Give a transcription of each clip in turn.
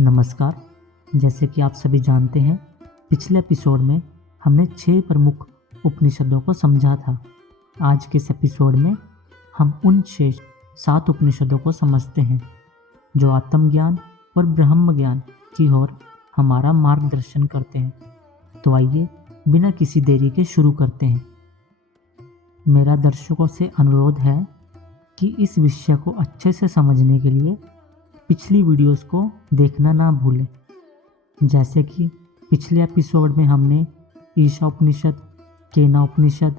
नमस्कार। जैसे कि आप सभी जानते हैं, पिछले एपिसोड में हमने 6 प्रमुख उपनिषदों को समझा था। आज के इस एपिसोड में हम उन शेष 7 उपनिषदों को समझते हैं जो आत्मज्ञान और ब्रह्म ज्ञान की ओर हमारा मार्गदर्शन करते हैं। तो आइए बिना किसी देरी के शुरू करते हैं। मेरा दर्शकों से अनुरोध है कि इस विषय को अच्छे से समझने के लिए पिछली वीडियोस को देखना ना भूलें। जैसे कि पिछले एपिसोड में हमने ईशा उपनिषद, केना उपनिषद,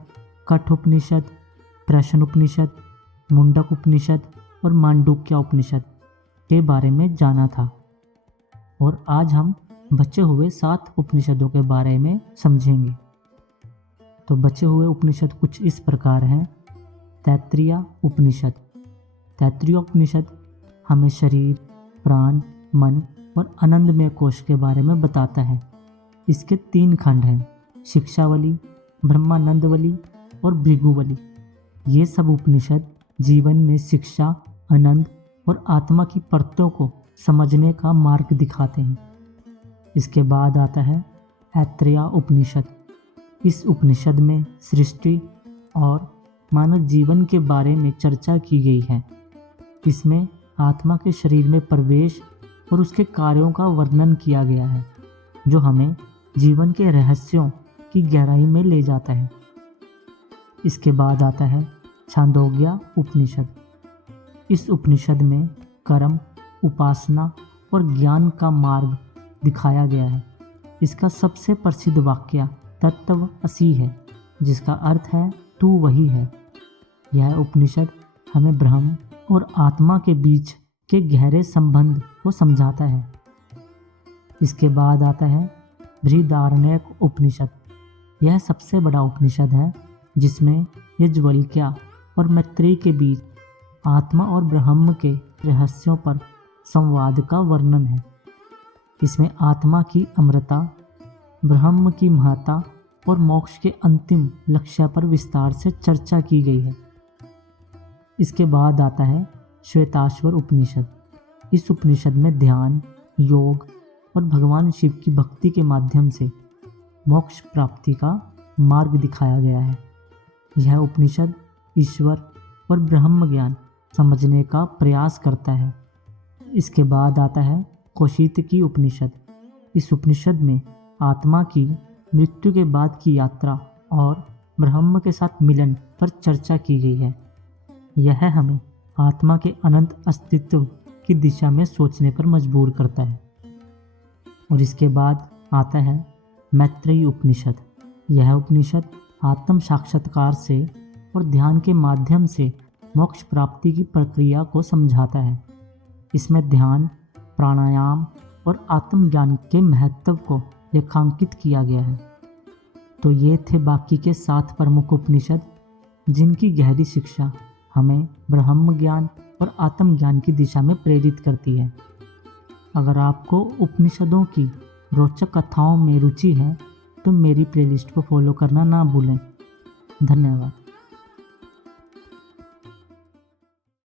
कठ उपनिषद, प्रश्न उपनिषद, मुंडक उपनिषद और मांडुक्य उपनिषद के बारे में जाना था। और आज हम बचे हुए 7 उपनिषदों के बारे में समझेंगे। तो बचे हुए उपनिषद कुछ इस प्रकार हैं। तैत्तिरीय उपनिषद। तैत्तिरीय उपनिषद हमें शरीर, प्राण, मन और आनंदमय कोश के बारे में बताता है। इसके 3 खंड हैं, शिक्षावली, ब्रह्मानंदवली और भृगुवली। ये सब उपनिषद जीवन में शिक्षा, आनंद और आत्मा की परतों को समझने का मार्ग दिखाते हैं। इसके बाद आता है ऐतरेय उपनिषद। इस उपनिषद में सृष्टि और मानव जीवन के बारे में चर्चा की गई है। इसमें आत्मा के शरीर में प्रवेश और उसके कार्यों का वर्णन किया गया है, जो हमें जीवन के रहस्यों की गहराई में ले जाता है। इसके बाद आता है छांदोग्य उपनिषद। इस उपनिषद में कर्म, उपासना और ज्ञान का मार्ग दिखाया गया है। इसका सबसे प्रसिद्ध वाक्य तत्व असि है, जिसका अर्थ है तू वही है। यह उपनिषद हमें ब्रह्म और आत्मा के बीच के गहरे संबंध को समझाता है। इसके बाद आता है बृहदारण्यक उपनिषद। यह सबसे बड़ा उपनिषद है, जिसमें याज्ञवल्क्य और मैत्रेय के बीच आत्मा और ब्रह्म के रहस्यों पर संवाद का वर्णन है। इसमें आत्मा की अमरता, ब्रह्म की महत्ता और मोक्ष के अंतिम लक्ष्य पर विस्तार से चर्चा की गई है। इसके बाद आता है श्वेताश्वर उपनिषद। इस उपनिषद में ध्यान, योग और भगवान शिव की भक्ति के माध्यम से मोक्ष प्राप्ति का मार्ग दिखाया गया है। यह उपनिषद ईश्वर और ब्रह्म ज्ञान समझने का प्रयास करता है। इसके बाद आता है कौशितकी उपनिषद। इस उपनिषद में आत्मा की मृत्यु के बाद की यात्रा और ब्रह्म के साथ मिलन पर चर्चा की गई है। यह हमें आत्मा के अनंत अस्तित्व की दिशा में सोचने पर मजबूर करता है। और इसके बाद आता है मैत्रेयी उपनिषद। यह उपनिषद आत्म साक्षात्कार से और ध्यान के माध्यम से मोक्ष प्राप्ति की प्रक्रिया को समझाता है। इसमें ध्यान, प्राणायाम और आत्मज्ञान के महत्व को रेखांकित किया गया है। तो ये थे बाकी के 7 प्रमुख उपनिषद, जिनकी गहरी शिक्षा हमें ब्रह्म ज्ञान और आत्मज्ञान की दिशा में प्रेरित करती है। अगर आपको उपनिषदों की रोचक कथाओं में रुचि है तो मेरी प्लेलिस्ट को फॉलो करना ना भूलें। धन्यवाद।